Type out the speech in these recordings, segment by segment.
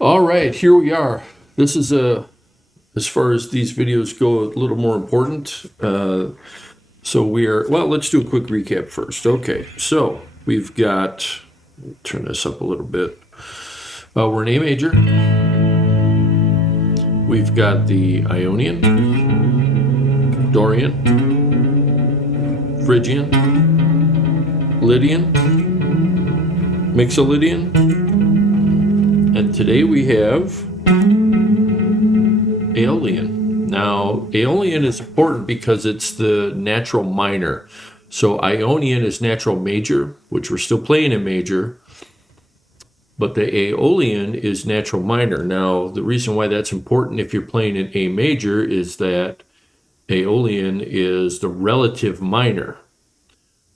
All right, here we are. This is as far as these videos go, a little more important. So let's do a quick recap first. Okay, so we've got, turn this up a little bit. We're in A major. We've got the Ionian, Dorian, Phrygian, Lydian, Mixolydian, and today we have Aeolian. Now, Aeolian is important because it's the natural minor. So Ionian is natural major, which we're still playing in major, but the Aeolian is natural minor. Now, the reason why that's important if you're playing in A major is that Aeolian is the relative minor.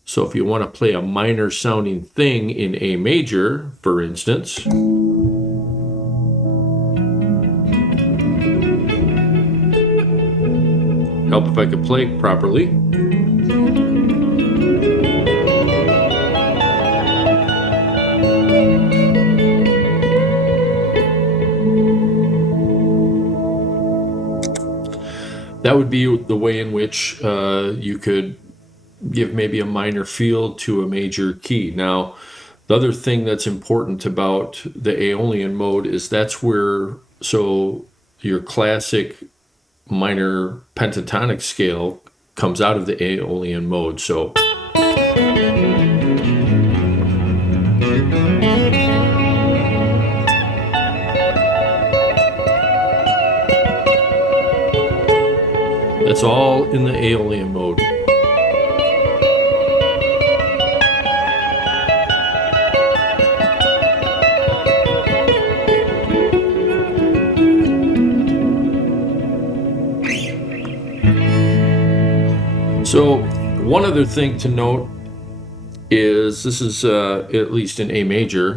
So if you want to play a minor sounding thing in A major, for instance, help if I could play properly. That would be the way in which you could give maybe a minor feel to a major key. Now, the other thing that's important about the Aeolian mode is that's where, so your classic minor pentatonic scale comes out of the Aeolian mode. So that's all in the Aeolian mode. So one other thing to note is this is at least in A major,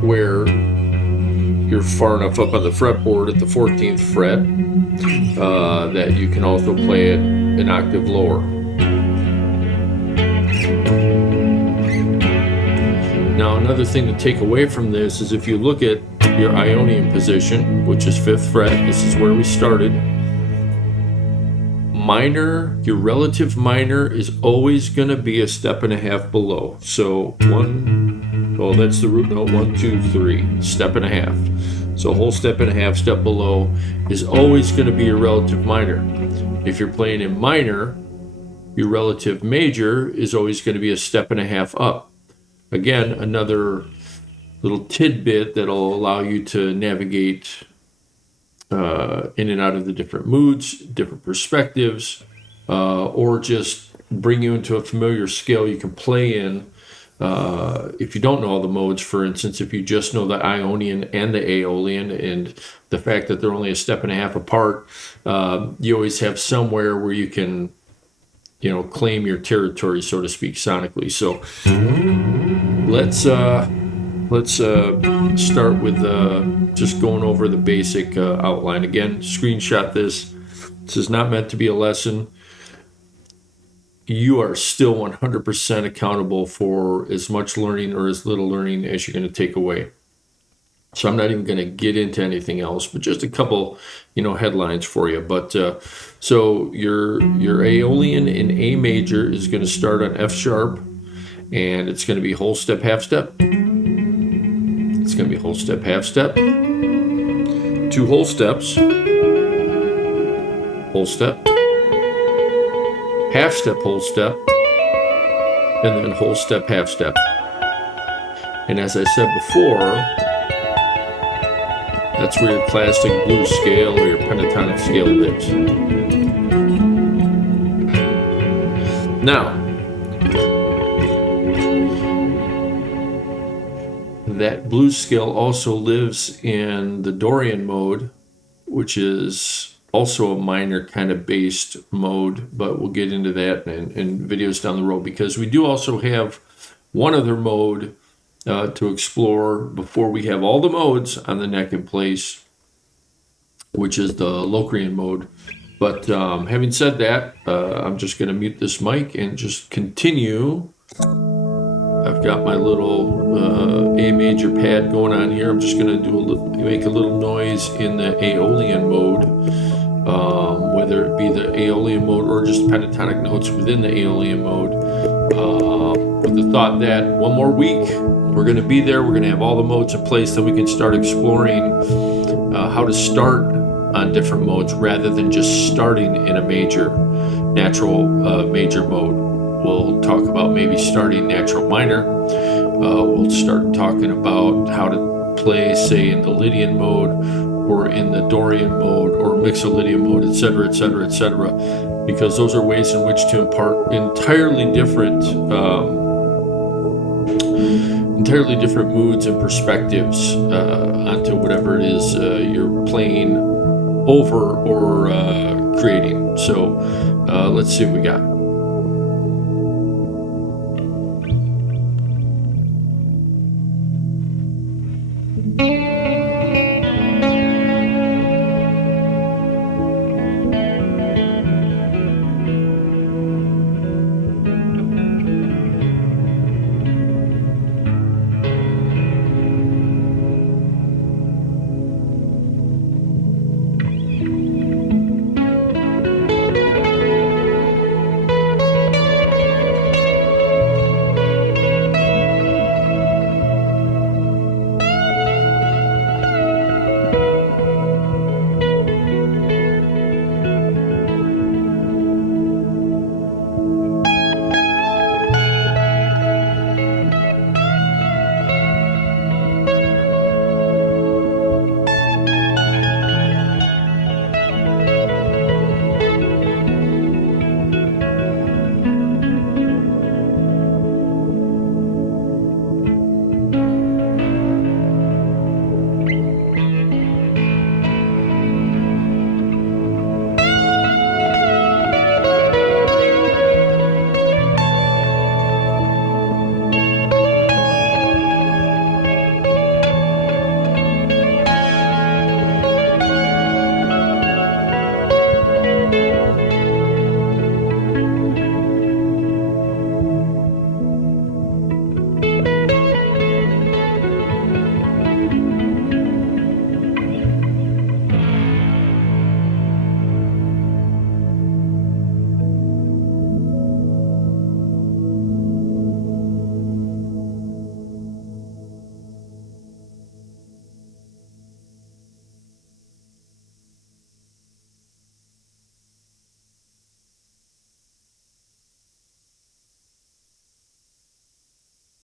where you're far enough up on the fretboard at the 14th fret that you can also play it an octave lower. Now, another thing to take away from this is if you look at your Ionian position, which is 5th fret, this is where we started. Minor, your relative minor is always going to be a step and a half below. So that's the root note, 1, 2, 3, step and a half. So a whole step and a half, step below is always going to be your relative minor. If you're playing in minor, your relative major is always going to be a step and a half up. Again, another little tidbit that'll allow you to navigate in and out of the different moods, different perspectives, or just bring you into a familiar scale you can play in. If you don't know all the modes, for instance, if you just know the Ionian and the Aeolian and the fact that they're only a step and a half apart, you always have somewhere where you can, claim your territory, so to speak, sonically. So let's start with just going over the basic outline. Again, screenshot this. This is not meant to be a lesson. You are still 100% accountable for as much learning or as little learning as you're going to take away. So I'm not even going to get into anything else, but just a couple, headlines for you. But so your Aeolian in A major is going to start on F sharp, and it's going to be whole step, half step. It's going to be whole step, half step, 2 whole steps, whole step, half step, whole step, and then whole step, half step. And as I said before, that's where your classic blues scale or your pentatonic scale lives. Now, that blues scale also lives in the Dorian mode, which is also a minor kind of based mode, but we'll get into that in videos down the road, because we do also have one other mode to explore before we have all the modes on the neck in place, which is the Locrian mode. But having said that, I'm just going to mute this mic and just continue I've got my little A major pad going on here. I'm just going to make a little noise in the Aeolian mode, whether it be the Aeolian mode or just pentatonic notes within the Aeolian mode, with the thought that one more week we're going to be there. We're going to have all the modes in place, then we can start exploring how to start on different modes rather than just starting in a natural major mode. We'll talk about maybe starting natural minor. We'll start talking about how to play, say, in the Lydian mode or in the Dorian mode or Mixolydian mode, etc., etc., etc., because those are ways in which to impart entirely different moods and perspectives onto whatever it is you're playing over or creating. So let's see what we got.